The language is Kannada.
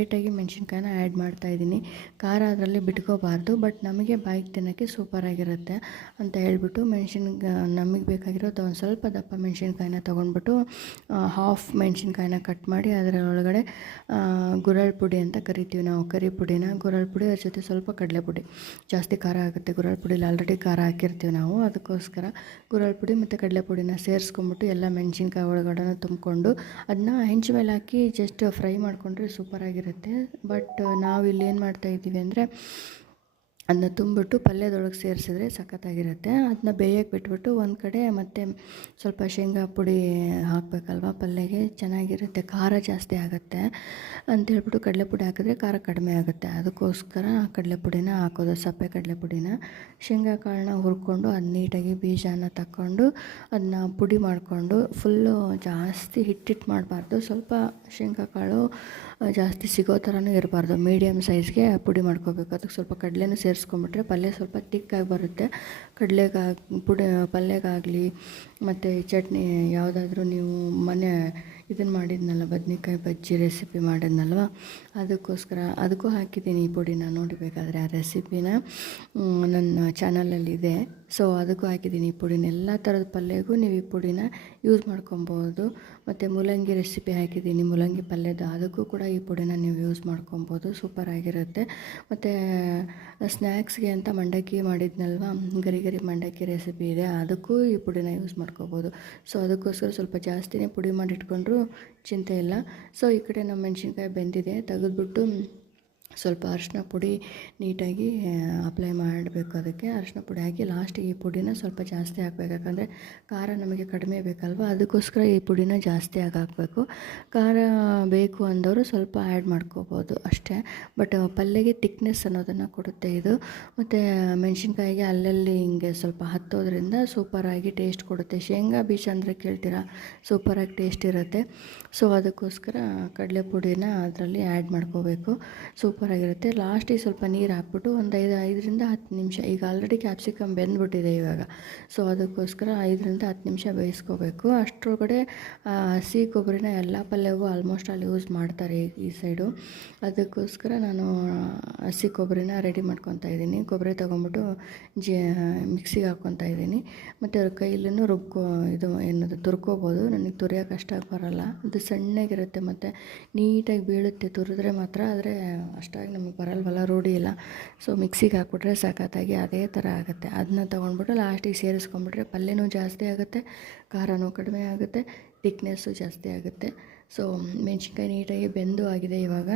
ಲೈಟಾಗಿ ಮೆಣಸಿನ್ಕಾಯಿನ ಆ್ಯಡ್ ಮಾಡ್ತಾಯಿದ್ದೀನಿ. ಖಾರ ಅದರಲ್ಲಿ ಬಿಟ್ಕೋಬಾರ್ದು, ಬಟ್ ನಮಗೆ ಬಾಯಿಗೆ ತಿನ್ನೋಕ್ಕೆ ಸೂಪರಾಗಿರುತ್ತೆ ಅಂತ ಹೇಳ್ಬಿಟ್ಟು ನಮಗೆ ಬೇಕಾಗಿರೋದು ಒಂದು ಸ್ವಲ್ಪ ದಪ್ಪ ಮೆಣಸಿನ್ಕಾಯಿನ ತೊಗೊಂಡ್ಬಿಟ್ಟು ಹಾಫ್ ಮೆಣಸಿನ್ಕಾಯಿನ ಕಟ್ ಮಾಡಿ ಅದರ ಒಳಗಡೆ ಗುರಳ್ ಪುಡಿ ಅಂತ ಕರಿತೀವಿ ನಾವು, ಕರಿ ಪುಡಿನ ಗುರಳ್ ಪುಡಿ, ಅದ್ರ ಜೊತೆ ಸ್ವಲ್ಪ ಕಡಲೆಪುಡಿ. ಜಾಸ್ತಿ ಖಾರ ಆಗುತ್ತೆ ಗುರಳ್ ಪುಡಿಲಿ, ಆಲ್ರೆಡಿ ಖಾರ ಹಾಕಿರ್ತೀವಿ ನಾವು, ಅದಕ್ಕೋಸ್ಕರ ಗುರಳ್ ಪುಡಿ ಮತ್ತು ಕಡಲೆಪುಡಿನ ಸೇರಿಸ್ಕೊಂಬಿಟ್ಟು ಎಲ್ಲ ಮೆಣಸಿನ್ಕಾಯಿ ಒಳಗಡೆ ತುಂಬಿಕೊಂಡು ಅದನ್ನ ಹೆಂಚು ಮೇಲೆ ಹಾಕಿ ಜಸ್ಟ್ ಫ್ರೈ ಮಾಡಿಕೊಂಡ್ರೆ ಸೂಪರಾಗಿರುತ್ತೆ. ಬಟ್ ನಾವು ಇಲ್ಲಿ ಏನು ಮಾಡ್ತಾಯಿದ್ದೀವಿ ಅಂದರೆ ಅದನ್ನ ತುಂಬಿಟ್ಟು ಪಲ್ಯದೊಳಗೆ ಸೇರಿಸಿದ್ರೆ ಸಖತ್ತಾಗಿರುತ್ತೆ. ಅದನ್ನ ಬೇಯಕ್ಕೆ ಬಿಟ್ಬಿಟ್ಟು ಒಂದು ಕಡೆ ಮತ್ತೆ ಸ್ವಲ್ಪ ಶೇಂಗಾ ಪುಡಿ ಹಾಕಬೇಕಲ್ವ ಪಲ್ಯಗೆ, ಚೆನ್ನಾಗಿರುತ್ತೆ. ಖಾರ ಜಾಸ್ತಿ ಆಗುತ್ತೆ ಅಂತೇಳ್ಬಿಟ್ಟು ಕಡಲೆಪುಡಿ ಹಾಕಿದ್ರೆ ಖಾರ ಕಡಿಮೆ ಆಗುತ್ತೆ, ಅದಕ್ಕೋಸ್ಕರ ಕಡಲೆಪುಡಿನ ಹಾಕೋದು, ಸಪ್ಪೆ ಕಡಲೆಪುಡಿನ. ಶೇಂಗಾ ಕಾಳನ್ನ ಹುರ್ಕೊಂಡು ಅದು ನೀಟಾಗಿ ಬೀಜನ ತಕ್ಕೊಂಡು ಅದನ್ನ ಪುಡಿ ಮಾಡಿಕೊಂಡು, ಫುಲ್ಲು ಜಾಸ್ತಿ ಹಿಟ್ಟಿಟ್ಟು ಮಾಡಬಾರ್ದು, ಸ್ವಲ್ಪ ಶೇಂಗಾ ಕಾಳು ಜಾಸ್ತಿ ಸಿಗೋ ಥರನೂ ಇರಬಾರ್ದು, ಮೀಡಿಯಮ್ ಸೈಜ್ಗೆ ಪುಡಿ ಮಾಡ್ಕೋಬೇಕು. ಅದಕ್ಕೆ ಸ್ವಲ್ಪ ಕಡಲೆನೂ ಸೇರಿಸ್ಕೊಂಬಿಟ್ರೆ ಪಲ್ಯ ಸ್ವಲ್ಪ ತಿಕ್ಕಾಗಿ ಬರುತ್ತೆ. ಪಲ್ಯಗಾಗಲಿ ಮತ್ತು ಚಟ್ನಿ ಯಾವುದಾದ್ರೂ ನೀವು ಇದನ್ನು ಮಾಡಿದ್ನಲ್ಲ, ಬದ್ನೆಕಾಯಿ ಬಜ್ಜಿ ರೆಸಿಪಿ ಮಾಡಿದ್ನಲ್ವ, ಅದಕ್ಕೂ ಹಾಕಿದ್ದೀನಿ ಈ ಪುಡಿನ. ನೋಡಿ ಬೇಕಾದರೆ ಆ ರೆಸಿಪಿನ ನನ್ನ ಚಾನಲಲ್ಲಿದೆ. ಸೊ ಅದಕ್ಕೂ ಹಾಕಿದ್ದೀನಿ ಈ ಪುಡಿನ. ಎಲ್ಲ ಥರದ ಪಲ್ಯಗೂ ನೀವು ಈ ಪುಡಿನ ಯೂಸ್ ಮಾಡ್ಕೊಬೋದು. ಮತ್ತು ಮೂಲಂಗಿ ರೆಸಿಪಿ ಹಾಕಿದ್ದೀನಿ, ಮೂಲಂಗಿ ಪಲ್ಯದ, ಅದಕ್ಕೂ ಕೂಡ ಈ ಪುಡಿನ ನೀವು ಯೂಸ್ ಮಾಡ್ಕೊಬೋದು, ಸೂಪರಾಗಿರುತ್ತೆ. ಮತ್ತು ಸ್ನ್ಯಾಕ್ಸ್ಗೆ ಅಂತ ಮಂಡಕ್ಕಿ ಮಾಡಿದ್ನಲ್ವ, ಗರಿ ಗರಿ ಮಂಡಕ್ಕಿ ರೆಸಿಪಿ ಇದೆ, ಅದಕ್ಕೂ ಈ ಪುಡಿನ ಯೂಸ್ ಮಾಡ್ಕೋಬೋದು. ಸೊ ಅದಕ್ಕೋಸ್ಕರ ಸ್ವಲ್ಪ ಜಾಸ್ತಿನೇ ಪುಡಿ ಮಾಡಿಟ್ಕೊಂಡ್ರು ಚಿಂತೆ ಇಲ್ಲ. ಸೊ ಈ ಕಡೆ ನಮ್ಮ ಮೆಣಸಿನ್ಕಾಯಿ ಬೆಂದಿದೆ, ತೆಗೆದ್ಬಿಟ್ಟು ಸ್ವಲ್ಪ ಅರಿಶಿನ ಪುಡಿ ನೀಟಾಗಿ ಅಪ್ಲೈ ಮಾಡಬೇಕು. ಅದಕ್ಕೆ ಅರಿಶಿನ ಪುಡಿ ಹಾಕಿ ಲಾಸ್ಟಿಗೆ ಈ ಪುಡಿನ ಸ್ವಲ್ಪ ಜಾಸ್ತಿ ಹಾಕಬೇಕು, ಯಾಕಂದರೆ ಖಾರ ನಮಗೆ ಕಡಿಮೆ ಬೇಕಲ್ವ, ಅದಕ್ಕೋಸ್ಕರ ಈ ಪುಡಿನ ಜಾಸ್ತಿಯಾಗಿ ಹಾಕಬೇಕು. ಖಾರ ಬೇಕು ಅಂದವರು ಸ್ವಲ್ಪ ಆ್ಯಡ್ ಮಾಡ್ಕೋಬೋದು ಅಷ್ಟೇ. ಬಟ್ ಪಲ್ಯಗೆ ತಿಕ್ನೆಸ್ ಅನ್ನೋದನ್ನು ಕೊಡುತ್ತೆ ಇದು. ಮತ್ತು ಮೆಣಸಿನ್ಕಾಯಿಗೆ ಅಲ್ಲಲ್ಲಿ ಹಿಂಗೆ ಸ್ವಲ್ಪ ಹತ್ತೋದ್ರಿಂದ ಸೂಪರಾಗಿ ಟೇಸ್ಟ್ ಕೊಡುತ್ತೆ. ಶೇಂಗಾ ಬೀಜ ಅಂದರೆ ಕೇಳ್ತೀರಾ, ಸೂಪರಾಗಿ ಟೇಸ್ಟ್ ಇರುತ್ತೆ. ಸೊ ಅದಕ್ಕೋಸ್ಕರ ಕಡಲೆ ಪುಡಿನ ಅದರಲ್ಲಿ ಆ್ಯಡ್ ಮಾಡ್ಕೋಬೇಕು, ಸೂಪರಾಗಿರುತ್ತೆ. ಲಾಸ್ಟಿಗೆ ಸ್ವಲ್ಪ ನೀರು ಹಾಕ್ಬಿಟ್ಟು ಒಂದು 5ರಿಂದ 10 ನಿಮಿಷ, ಈಗ ಆಲ್ರೆಡಿ ಕ್ಯಾಪ್ಸಿಕಮ್ ಬೆಂದ್ಬಿಟ್ಟಿದೆ ಇವಾಗ, ಸೊ ಅದಕ್ಕೋಸ್ಕರ 5ರಿಂದ 10 ನಿಮಿಷ ಬೇಯಿಸ್ಕೋಬೇಕು. ಅಷ್ಟರೊಳಗಡೆ ಹಸಿ ಕೊಬ್ಬರಿನ ಎಲ್ಲ ಪಲ್ಯಗೂ ಆಲ್ಮೋಸ್ಟ್ ಅಲ್ಲಿ ಯೂಸ್ ಮಾಡ್ತಾರೆ ಈ ಸೈಡು, ಅದಕ್ಕೋಸ್ಕರ ನಾನು ಹಸಿ ಕೊಬ್ಬರಿನ ರೆಡಿ ಮಾಡ್ಕೊತಾ ಇದ್ದೀನಿ. ಕೊಬ್ಬರಿ ತೊಗೊಂಬಿಟ್ಟು ಮಿಕ್ಸಿಗೆ ಹಾಕ್ಕೊತಾ ಇದ್ದೀನಿ. ಮತ್ತು ಅವ್ರ ಕೈಲೂ ತುರ್ಕೋಬೋದು, ನನಗೆ ತುರಿಯೋಕೆ ಅಷ್ಟಾಗಿ ಬರೋಲ್ಲ, ಅದು ಸಣ್ಣಗಿರುತ್ತೆ ಮತ್ತು ನೀಟಾಗಿ ಬೀಳುತ್ತೆ ತುರಿದ್ರೆ ಮಾತ್ರ, ಆದರೆ ಅಷ್ಟಾಗಿ ನಮಗೆ ಬರಲ್ವಲ್ಲ, ರೂಢಿ ಇಲ್ಲ. ಸೊ ಮಿಕ್ಸಿಗೆ ಹಾಕ್ಬಿಟ್ರೆ ಸಖತ್ತಾಗಿ ಅದೇ ಥರ ಆಗುತ್ತೆ. ಅದನ್ನ ತೊಗೊಂಡ್ಬಿಟ್ಟು ಲಾಸ್ಟಿಗೆ ಸೇರಿಸ್ಕೊಂಡ್ಬಿಟ್ರೆ ಪಲ್ಯನೂ ಜಾಸ್ತಿ ಆಗುತ್ತೆ, ಖಾರನೂ ಕಡಿಮೆ ಆಗುತ್ತೆ, ತಿಕ್ನೆಸ್ಸು ಜಾಸ್ತಿ ಆಗುತ್ತೆ. ಸೊ ಮೆಣಸಿನ್ಕಾಯಿ ನೀಟಾಗಿ ಬೆಂದು ಆಗಿದೆ ಇವಾಗ.